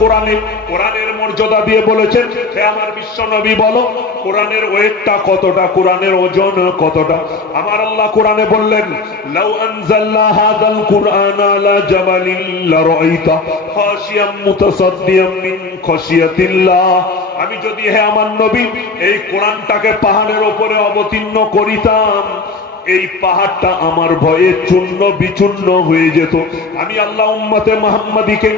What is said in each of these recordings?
কোরআনে, কোরআনের মর্যাদা দিয়ে বলেছেন, হে আমার বিশ্ব নবী বলো, কোরআনের ওয়েটটা কতটা, কোরআনের ওজন কতটা? আমার আল্লাহ কোরআনে বললেন, লাউ আনজালনা হাদাল কুরআন আলা জাবালিন লারাইতা খাশিয়াম মুতাসাদ্দিয়াম মিন খাশিয়াতিল্লাহ। আমি যদি, হে আমার নবী, এই কোরআনটাকে পাহাড়ের উপরে অবতীর্ণ করিতাম, এই পাহাড়টা আমার ভয়ে চূর্ণ বিচূর্ণ হয়ে যেত। আমি আল্লাহ উম্মতে মোহাম্মদীকে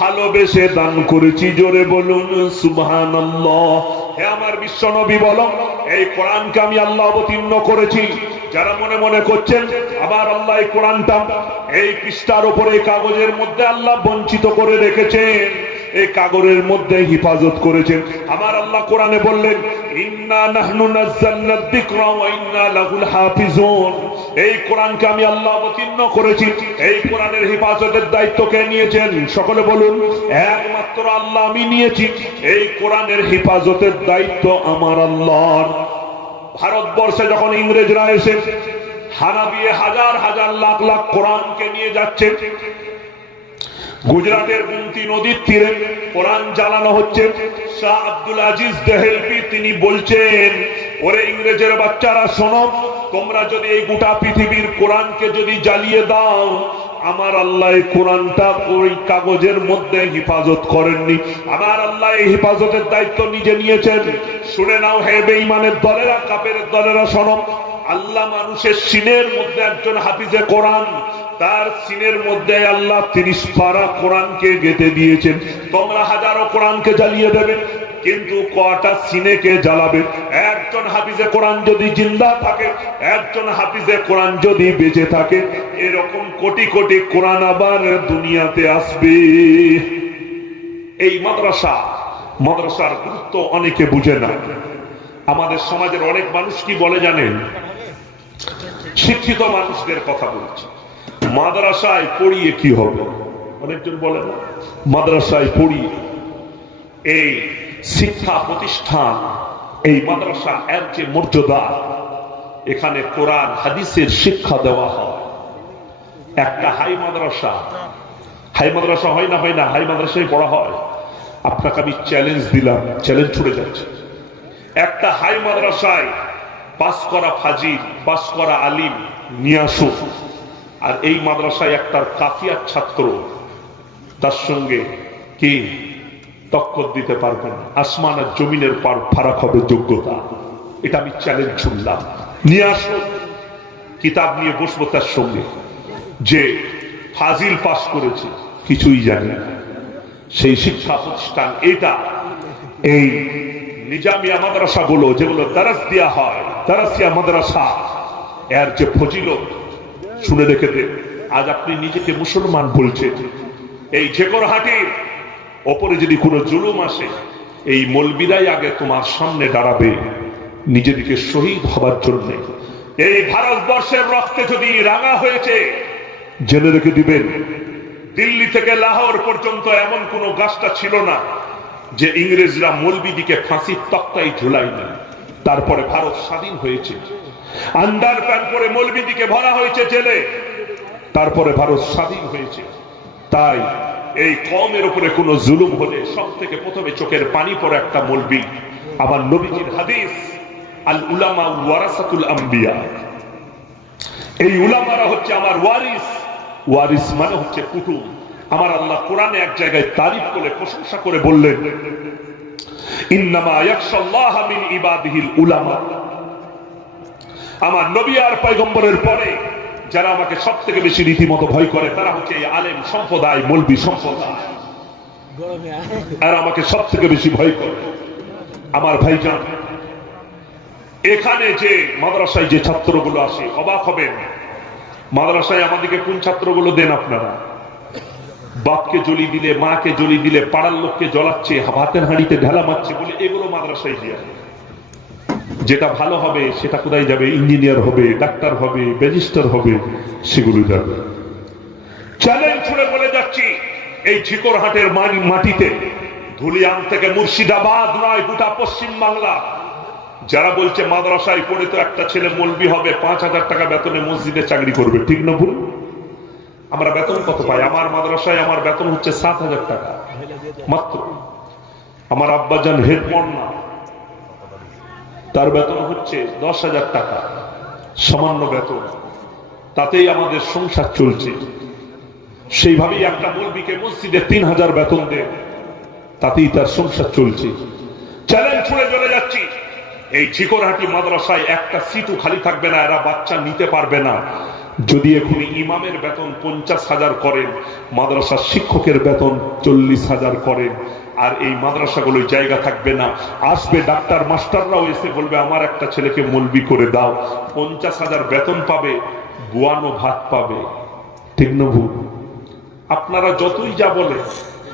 ভালোবেসে দান করেছি, জোরে বলুন সুবহান হে আমার বিশ্ব নবী বলো, এই কোরআনকে আমি আল্লাহ অবতীর্ণ করেছি। যারা মনে মনে করছেন, আবার আল্লাহ এই কোরআনটা এই পৃষ্ঠার উপরে কাগজের মধ্যে আল্লাহ বঞ্চিত করে রেখেছেন। এই কাগজের মধ্যে হিফাজত করেছেন। আমার আল্লাহ কোরআনে বললেন, ইন্না নাহনু নাযালনা যিকরা ওয়া ইন্না লাহুল হাফিজুন। এই কোরআনকে আমি আল্লাহ অবতীর্ণ করেছি। এই কোরআনের হিফাজতের দায়িত্ব কে নিয়েছেন? সকলে বলুন, একমাত্র আল্লাহ আমি নিয়েছি। এই কোরআনের হিফাজতের দায়িত্ব আমার আল্লাহর। ভারতবর্ষে যখন ইংরেজরা এসে হানা দিয়ে হাজার হাজার লাখ লাখ কোরআনকে নিয়ে যাচ্ছে গুজরাটের গুমতি নদীর তীরে কোরআন জ্বালানো হচ্ছে। শাহ আব্দুল আজিজ দেহেলপি তিনি বলছেন, ওরে ইংরেজের বাচ্চারা, শোনো, তোমরা যদি এই গোটা পৃথিবীর কোরআনকে যদি জ্বালিয়ে দাও, আমার আল্লাহ কোরআনটা ওই কাগজের মধ্যে হেফাজত করেননি। আমার আল্লাহ এই হেফাজতের দায়িত্ব নিজে নিয়েছেন। শুনে নাও, হে বেঈমানের দলেরা, কাপের দলেরা, শোনো, আল্লাহ মানুষের সিনের মধ্যে একজন হাফিজে কোরআন তার সিনের মধ্যে আল্লাহ তিরিশ পারা কোরআনকে গেতে দিয়েছেন। তোমরা হাজারো কোরআনকে জ্বালিয়ে দেবে, কিন্তু কটা সিনেকে জ্বালাবে? একজন হাফিজে কোরআন যদি জিন্দা থাকে, একজন হাফিজে কোরআন যদি বেঁচে থাকে, এরকম কোটি কোটি কোরআন আবার দুনিয়াতে আসবে। এই মাদ্রাসা, মাদ্রাসার গুরুত্ব অনেকে বুঝে না। আমাদের সমাজের অনেক মানুষ কি বলে জানেন? শিক্ষিত মানুষদের কথা বলছি। মাদ্রাসায় পড়িয়ে কি হবে? অনেকজন বলে না মাদ্রাসায় পড়িয়ে। এই শিক্ষা প্রতিষ্ঠান, এই মাদ্রাসা এর যে মর্যাদা, এখানে কোরআন, হাদিসের শিক্ষা দেওয়া হয়। একটা হাই মাদ্রাসা হাই মাদ্রাসা হয় না হয় না, হাই মাদ্রাসায় পড়া হয়। আপনাকে আমি চ্যালেঞ্জ দিলাম চ্যালেঞ্জ ছুটে যাচ্ছে। একটা হাই মাদ্রাসায় পাস করা ফাজিল পাস করা আলিম, নিয়ে আসুন। আর এই মাদ্রাসায় একটার কাফিয়ার ছাত্র, তার সঙ্গে কি তক্কর দিতে পারবেন আসমান আর জমিনের পার ফারাক হবে যোগ্যতা। এটা আমি চ্যালেঞ্জ ছুড়লাম নিয়ে আসুন কিতাব নিয়ে বসবো তার সঙ্গে। যে ফাজিল পাস করেছে, কিছুই জানি না। সেই শিক্ষা প্রতিষ্ঠান এটা। এই নিজামিয়া মাদ্রাসা গুলো যেগুলো দারাস দেওয়া হয়, দারাসিয়া মাদ্রাসা, এর যে ফজিলত শুনে রেখে দে। আজ আপনি নিজেকে মুসলমান বলছেন এই ঝেকর হাটির ওপরে যদি কোনো জুলুম আসে, এই মলবিদাই আগে তোমার সামনে দাঁড়াবে। নিজেদিকে শহীদ হবার জন্য। এই ভারতবর্ষের রক্তে যদি রাঙা হয়েছে, জেনে রেখে দিবেন, দিল্লি থেকে লাহোর পর্যন্ত এমন কোন গাছটা ছিল না যে ইংরেজরা মলবিদিকে ফাঁসির তক্তাই ঝুলাইনি তারপরে ভারত স্বাধীন হয়েছে। আন্ডার প্যান্ট পরে মলবিদিকে ভরা হয়েছে জেলে। তারপরে ভারত স্বাধীন হয়েছে। তাই এই কমের উপরে কোনো জুলুম হলে সব থেকে প্রথমে চোখের পানি পড়ে একটা মলবি। আবার নবীজির হাদিস, আল উলামা ওয়ারাসাতুল আম্বিয়া। এই উলামারা হচ্ছে আমার ওয়ারিস। ওয়ারিস মানে হচ্ছে কুটুম। আমার আল্লাহ কোরআনে এক জায়গায় তারিফ করে, প্রশংসা করে বললেন, ইন্নামা ইয়াকশাল্লাহ মিন ইবাদিহিল উলামা। আমার নবী আর পয়গম্বরের পরে যারা আমাকে সব থেকে বেশি রীতিমতো ভয় করে, তারা হচ্ছে আলেম সম্প্রদায়, মলবি সম্প্রদায়। আর আমাকে সব থেকে বেশি ভয় করে আমার ভাইজান। এখানে যে মাদ্রাসায় যে ছাত্রগুলো আসে, অবাক হবেন। মাদ্রাসায় আমাদেরকে কোন ছাত্রগুলো দেন আপনারা? বাপকে জলি দিলে, মাকে জলি দিলে, পাড়ার লোককে জ্বলাচ্ছে ভাতের হাঁড়িতে ঢেলা মারছে বলে এগুলো মাদ্রাসায় দিয়ে যেটা ভালো হবে, সেটা কোথায় যাবে? ইঞ্জিনিয়ার হবে, ডাক্তার হবে ব্যারিস্টার হবে, সেগুলো যাবে। চ্যালেঞ্জ ছুড়ে বলে যাচ্ছি, এই ঝিকরহাটের মাটিতে, ধুলিয়ান থেকে মুর্শিদাবাদ, নয়, গোটা পশ্চিম বাংলা। যারা বলছে মাদ্রাসায় পড়ে তো একটা ছেলে মলবি হবে, পাঁচ হাজার টাকা বেতনে মসজিদে চাকরি করবে, ঠিক না ভুল? আমরা বেতন কত পাই? আমার মাদ্রাসায় আমার বেতন হচ্ছে সাত হাজার টাকা, মাত্র। আমার আব্বাজান হেড না। তার বেতন হচ্ছে দশ হাজার টাকা, সামান্য বেতন। তাতেই আমাদের সংসার চলছে। সেইভাবেই একটা মৌলবীকে মসজিদে তিন হাজার বেতন দেন তাতেই তার সংসার চলছে। চ্যালেঞ্জ ছুড়ে চলে যাচ্ছি। এই চিকরহাটি মাদ্রাসায় একটা সিটও খালি থাকবে না, এরা বাচ্চা নিতে পারবে না। যদি এখন ইমামের বেতন পঞ্চাশ হাজার করেন, মাদ্রাসার শিক্ষকের বেতন চল্লিশ হাজার করেন আর এই মাদ্রাসাগুলোই জায়গা থাকবে না। আসবে ডাক্তার মাস্টাররাও এসে বলবে, আমার একটা ছেলেকে মলবি করে দাও। পঞ্চাশ হাজার বেতন পাবে, বুয়ানো ভাত পাবে। ঠিক না ভুল? আপনারা যতই যা বলে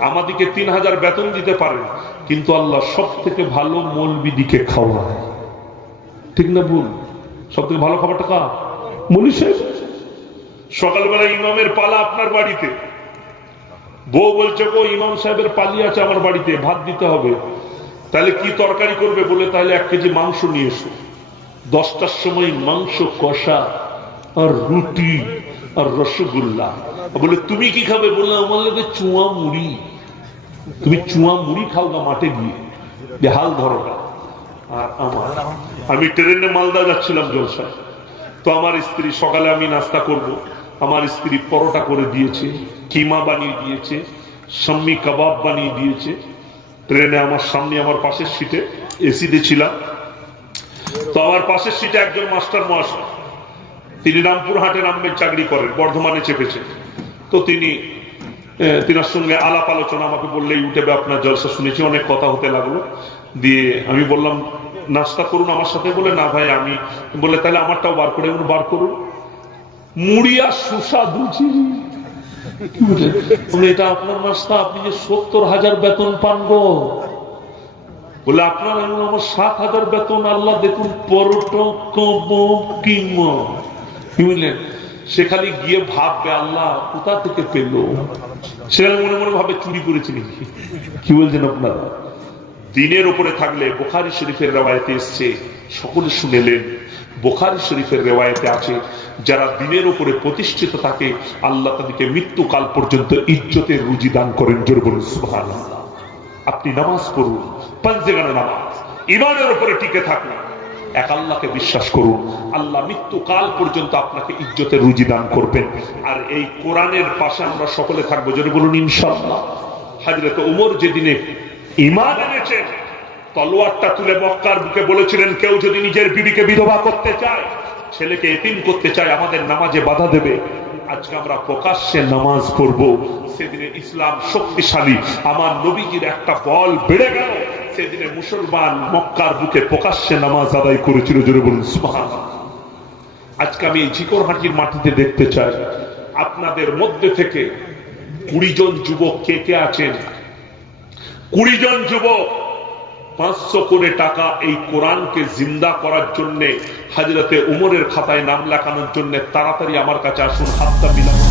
আমাদিকে তিন হাজার বেতন দিতে পারেন, কিন্তু আল্লাহ সব থেকে ভালো মৌলবিদিকে খাওয়ায়। ঠিক না ভুল? সব থেকে ভালো খাবারটা মলি সাহেব সকালবেলা ইমামের পালা আপনার বাড়িতে। বউ বলছে গো ইমাম সাহেবের পালি আছে আমার বাড়িতে, ভাত দিতে হবে। তাহলে কি তরকারি করবে বলে তাহলে এক কেজি মাংস নিয়ে এসো। দশটার সময় মাংস, কষা আর রুটি আর রসগোল্লা। বলে, তুমি কি খাবে? বললে আমার লাগে চুয়া মুড়ি। তুমি চুয়া মুড়ি খাও না মাঠে গিয়ে। যে হাল ধরো। না আর আমার, আমি ট্রেনে মালদা যাচ্ছিলাম জলসায়। তো আমার স্ত্রী, সকালে আমি নাস্তা করব। আমার স্ত্রী পরোটা করে দিয়েছে, কিমা বানিয়ে দিয়েছে সাম্মি কাবাব বানিয়ে দিয়েছে। ট্রেনে আমার সামনে আমার পাশের সিটে এসিতে ছিলাম। তো আমার পাশের সিটে একজন মাস্টার মহাশয়, তিনি রামপুর হাটে নামবেন, চাকরি করেন, বর্ধমানে চেপেছে। তো তিনি তিনার সঙ্গে আলাপ আলোচনা আমাকে বললেই উঠেবে আপনার জলসা, শুনেছি অনেক কথা হতে লাগল। দিয়ে আমি বললাম, নাস্তা করুন আমার সাথে? বলে, না ভাই, আমি। বলে, তাহলে আমারটাও বার করে বার করুন। বলে, এটা আপনার নাস্তা আপনি যে সত্তর হাজার বেতন পান গো। বলে আপনার আমার সাত হাজার বেতন আল্লাহ দেখুন গিয়ে ভাববে আল্লাহ কোথা থেকে পেল? সেখানে মনে মনে ভাবে চুরি করেছে কি বলছেন আপনারা? দিনের উপরে থাকলে বোখারি শরীফের রেওয়ায়তে এসছে সকলে শুনেলেন বোখারি শরীফের রেওয়ায়তে আছে, যারা দিনের উপরে প্রতিষ্ঠিত থাকে, আল্লাহ তাদেরকে মৃত্যুকাল পর্যন্ত ইজ্জতের রুজি দান করেন। জোর বলুন, সুবহানাল্লাহ। আপনি নামাজ পড়ুন পাঞ্জেগানা নামাজ, ইমানের উপরে টিকে থাকুন, এক আল্লাহকে বিশ্বাস করুন, আল্লাহ মৃত্যুকাল পর্যন্ত আপনাকে ইজ্জতের রুজি দান করবেন। আর এই কোরআনের পাশে আমরা সকলে থাকব যদি বলুন ইনশাল্লাহ হাজরত উমর যেদিনে ইমান এনেছেন তলোয়ারটা তুলে মক্কার বুকে বলেছিলেন, কেউ যদি নিজের বিবিকে বিধবা করতে চায়, ছেলেকে এতিম করতে চায়, আমাদের নামাজে বাধা দেবে। আজকে আমরা প্রকাশ্যে নামাজ পড়ব। সেদিনে ইসলাম শক্তিশালী। আমার নবীজির একটা বল বেড়ে গেল। সেদিনে মুসলমান মক্কার বুকে প্রকাশ্যে নামাজ আদায় করেছিল, জোরে বলুন, সুবহানাল্লাহ। আজকে আমি এই ঝিকরহাটির মাটিতে দেখতে চাই। আপনাদের মধ্যে থেকে কুড়ি জন যুবক কে কে আছেন? কুড়ি জন যুবক পাঁচশো কোটি টাকা এই কোরআনকে জিন্দা করার জন্য হাজরতে উমরের খাতায় নাম লেখানোর জন্য তাড়াতাড়ি আমার কাছে আসুন, হাতটা মিলাম